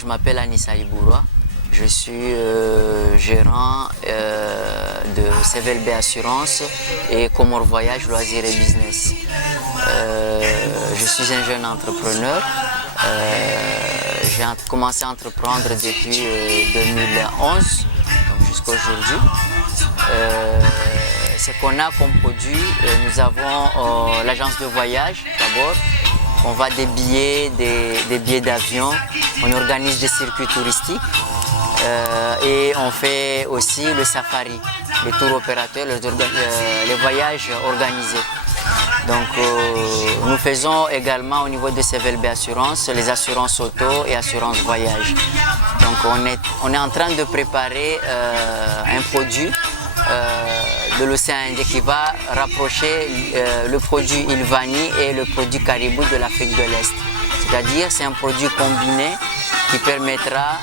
Je m'appelle Anissa Iboura, je suis gérant de CVLB Assurance et Comore Voyage, Loisirs et Business. Je suis un jeune entrepreneur. J'ai commencé à entreprendre depuis 2011, donc jusqu'à aujourd'hui. Ce qu'on a comme produit, nous avons l'agence de voyage d'abord. On vend des billets d'avion, on organise des circuits touristiques et on fait aussi le safari, les tours opérateurs, les voyages organisés. Donc nous faisons également au niveau de CVLB Assurance, les assurances auto et assurances voyage. Donc on est en train de préparer un produit de l'océan Indien qui va rapprocher le produit Ilvani et le produit Caribou de l'Afrique de l'Est. C'est-à-dire c'est un produit combiné qui permettra,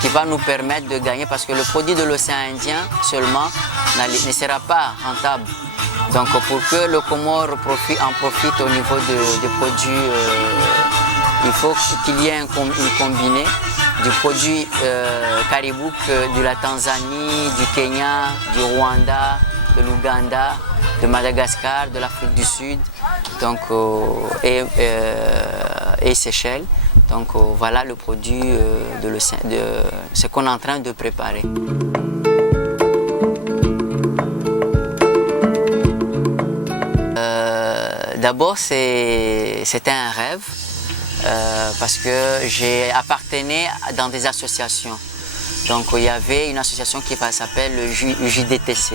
qui va nous permettre de gagner parce que le produit de l'océan Indien seulement ne sera pas rentable. Donc pour que le Comore en profite au niveau des produits, il faut qu'il y ait une combinée du produit Caribou de la Tanzanie, du Kenya, du Rwanda, de l'Ouganda, de Madagascar, de l'Afrique du Sud donc, et Seychelles. Donc voilà le produit de ce qu'on est en train de préparer. D'abord c'était un rêve. Parce que j'ai appartenu dans des associations. Donc il y avait une association qui s'appelle le UJTTC.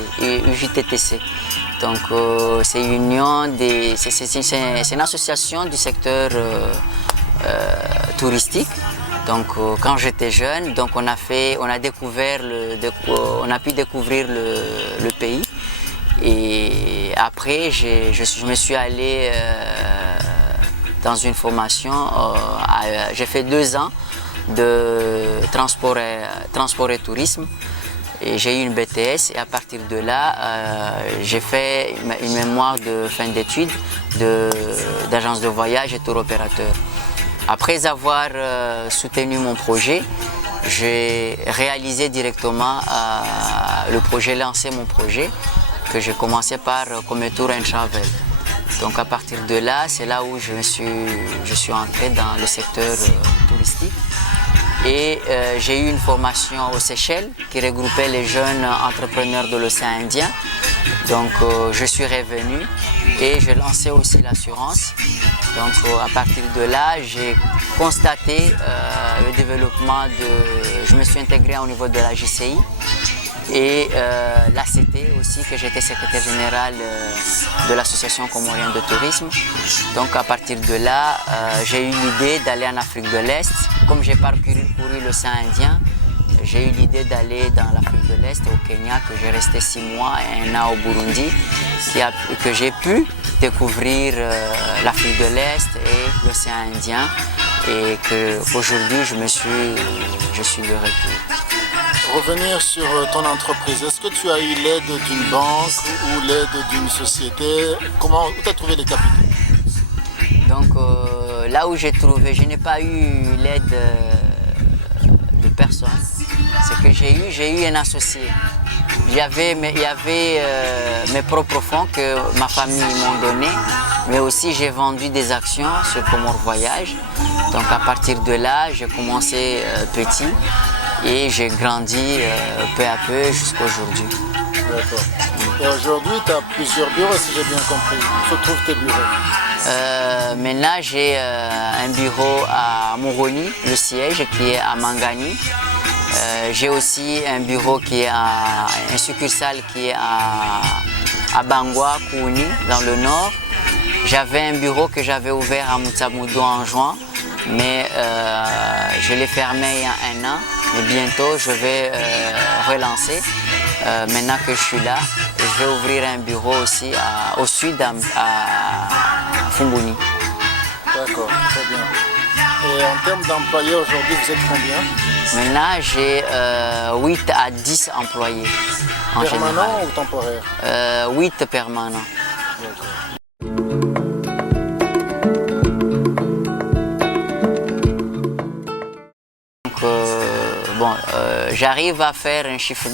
Donc c'est une association du secteur touristique. Donc quand j'étais jeune, donc on a pu découvrir le pays. Et après je me suis allé dans une formation, j'ai fait 2 ans de transport et tourisme et j'ai eu une BTS et à partir de là j'ai fait une mémoire de fin d'études d'agence de voyage et tour opérateur. Après avoir soutenu mon projet, j'ai réalisé directement lancé mon projet que j'ai commencé par comme Tour and Travel. Donc à partir de là, c'est là où je suis entré dans le secteur touristique. Et j'ai eu une formation aux Seychelles qui regroupait les jeunes entrepreneurs de l'océan Indien. Donc je suis revenu et j'ai lancé aussi l'assurance. Donc à partir de là, j'ai constaté le développement je me suis intégré au niveau de la JCI. Et l'ACT aussi, que j'étais secrétaire général de l'association comorienne de tourisme. Donc à partir de là, j'ai eu l'idée d'aller en Afrique de l'Est. Comme j'ai parcouru l'océan Indien, j'ai eu l'idée d'aller dans l'Afrique de l'Est, au Kenya, que j'ai resté 6 mois et 1 an au Burundi, que j'ai pu découvrir l'Afrique de l'Est et l'océan Indien et qu'aujourd'hui je suis de retour. Revenir sur ton entreprise, est-ce que tu as eu l'aide d'une banque ou l'aide d'une société? Où tu as trouvé les capitaux? Donc là où j'ai trouvé, je n'ai pas eu l'aide de personne. Ce que j'ai eu un associé. Il y avait mes propres fonds que ma famille m'ont donné, mais aussi j'ai vendu des actions sur Comore Voyage. Donc à partir de là, j'ai commencé petit. Et j'ai grandi peu à peu jusqu'à aujourd'hui. D'accord. Et aujourd'hui, tu as plusieurs bureaux, si j'ai bien compris. Où se trouvent tes bureaux? Maintenant, j'ai un bureau à Moroni, le siège, qui est à Mangani. J'ai aussi un bureau un succursale qui est à Bangwa, Kouni, dans le nord. J'avais un bureau que j'avais ouvert à Moutsamoudou en juin, mais je l'ai fermé il y a 1 an. Mais bientôt, je vais relancer. Maintenant que je suis là, je vais ouvrir un bureau aussi au sud, à Fumbuni. D'accord, très bien. Et en termes d'employés, aujourd'hui, vous êtes combien? Maintenant, j'ai 8 à 10 employés. Permanents ou temporaires? 8 permanents. j'arrive à faire un chiffre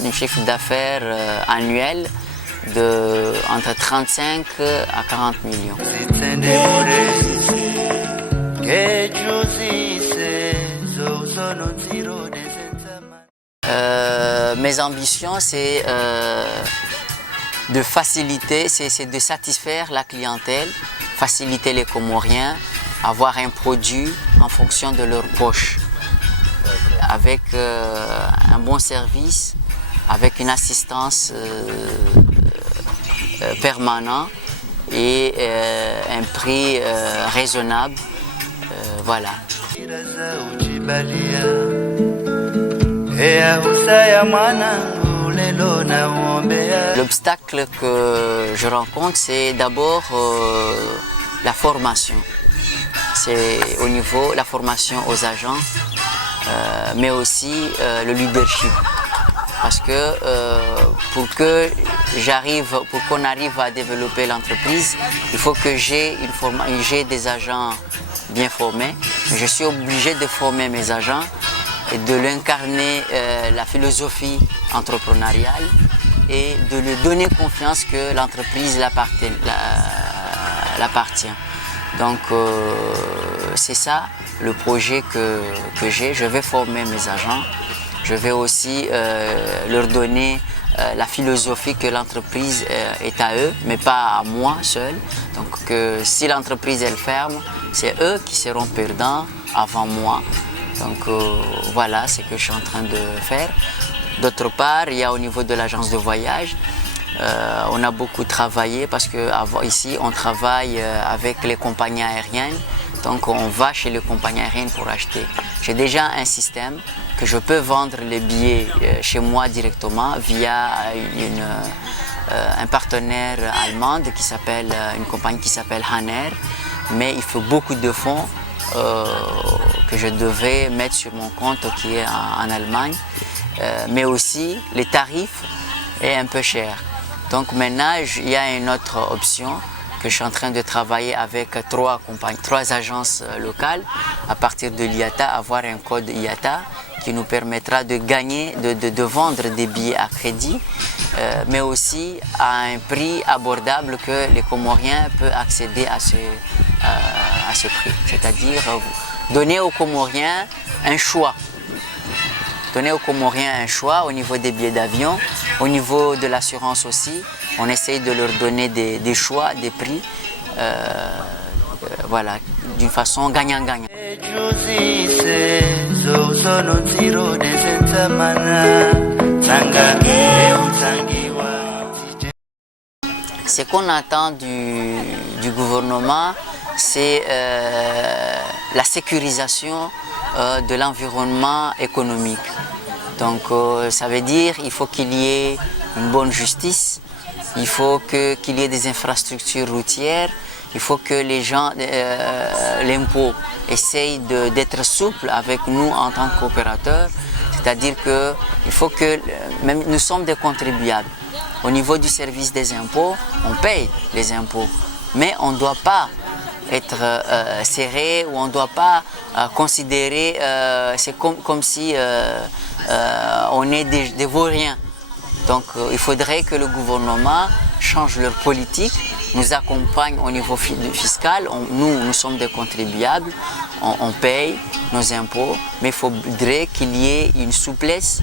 d'affaires annuel de entre 35 à 40 millions. Mes ambitions, c'est de faciliter, c'est de satisfaire la clientèle, faciliter les Comoriens, avoir un produit en fonction de leur poche, avec un bon service, avec une assistance permanente et un prix raisonnable. Voilà. L'obstacle que je rencontre, c'est d'abord la formation. C'est au niveau la formation aux agents, mais aussi le leadership. Parce que pour qu'on arrive à développer l'entreprise, il faut que j'ai des agents bien formés. Je suis obligé de former mes agents et de l'incarner la philosophie entrepreneuriale et de lui donner confiance que l'entreprise l'appartient. Donc c'est ça le projet que j'ai. Je vais former mes agents. Je vais aussi leur donner la philosophie que l'entreprise est à eux, mais pas à moi seul. Donc si l'entreprise elle ferme, c'est eux qui seront perdants avant moi. Donc voilà ce que je suis en train de faire. D'autre part, il y a au niveau de l'agence de voyage, on a beaucoup travaillé parce que ici on travaille avec les compagnies aériennes. Donc on va chez les compagnies aériennes pour acheter. J'ai déjà un système que je peux vendre les billets chez moi directement via un partenaire allemand qui s'appelle une compagnie qui s'appelle Hanner. Mais il faut beaucoup de fonds que je devais mettre sur mon compte qui est en Allemagne. Mais aussi les tarifs est un peu cher. Donc maintenant il y a une autre option que je suis en train de travailler avec trois agences locales à partir de l'IATA, avoir un code IATA qui nous permettra de gagner, de vendre des billets à crédit, mais aussi à un prix abordable que les Comoriens peuvent accéder à ce prix. C'est-à-dire donner aux Comoriens un choix. Donner aux Comoriens un choix au niveau des billets d'avion, au niveau de l'assurance aussi. On essaye de leur donner des choix, des prix, voilà, d'une façon gagnant-gagnant. Ce qu'on attend du gouvernement, c'est la sécurisation de l'environnement économique. Donc ça veut dire qu'il faut qu'il y ait une bonne justice, il faut qu'il y ait des infrastructures routières, il faut que les gens, l'impôt, essayent d'être souple avec nous en tant qu'opérateurs. C'est-à-dire qu'il faut que, même nous sommes des contribuables. Au niveau du service des impôts, on paye les impôts, mais on ne doit pas être serré ou on ne doit pas considérer, c'est comme si on est des vauriens. Donc il faudrait que le gouvernement change leur politique, nous accompagne au niveau fiscal. Nous sommes des contribuables, on paye nos impôts, mais il faudrait qu'il y ait une souplesse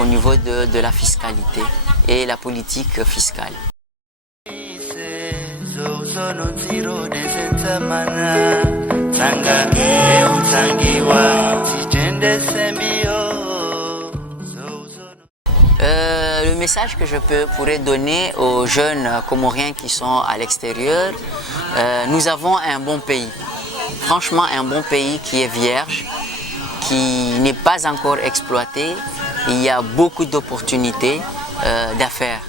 au niveau de la fiscalité et la politique fiscale. Le message que je pourrais donner aux jeunes Comoriens qui sont à l'extérieur, nous avons un bon pays. Franchement, un bon pays qui est vierge, qui n'est pas encore exploité. Il y a beaucoup d'opportunités d'affaires.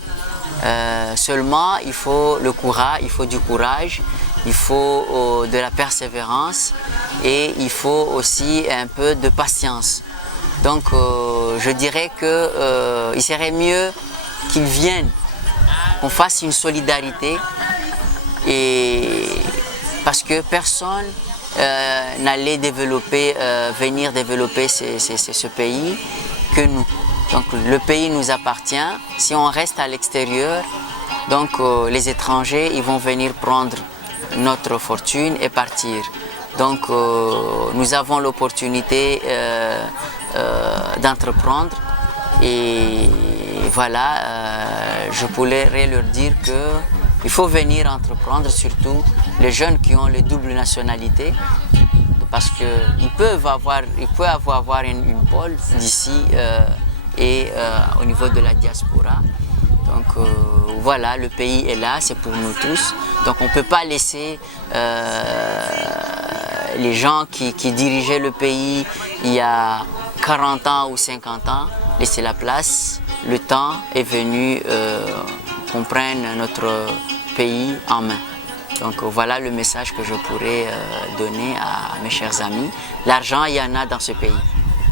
Seulement, il faut le courage, il faut du courage, il faut de la persévérance et il faut aussi un peu de patience. Donc, je dirais qu'il serait mieux qu'ils viennent, qu'on fasse une solidarité, et parce que personne n'allait développer, venir développer ce pays que nous. Donc le pays nous appartient. Si on reste à l'extérieur, donc les étrangers ils vont venir prendre notre fortune et partir. Donc nous avons l'opportunité d'entreprendre et voilà, je pourrais leur dire qu'il faut venir entreprendre, surtout les jeunes qui ont les doubles nationalités, parce qu'ils peuvent avoir une pôle d'ici et au niveau de la diaspora. Donc voilà, le pays est là, c'est pour nous tous. Donc on ne peut pas laisser les gens qui dirigeaient le pays il y a 40 ans ou 50 ans, laisser la place. Le temps est venu qu'on prenne notre pays en main. Donc voilà le message que je pourrais donner à mes chers amis. L'argent, il y en a dans ce pays.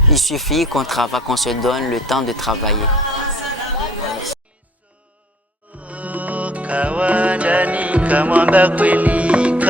Il suffit qu'on travaille, qu'on se donne le temps de travailler. Kawadani, kamwamba kweli,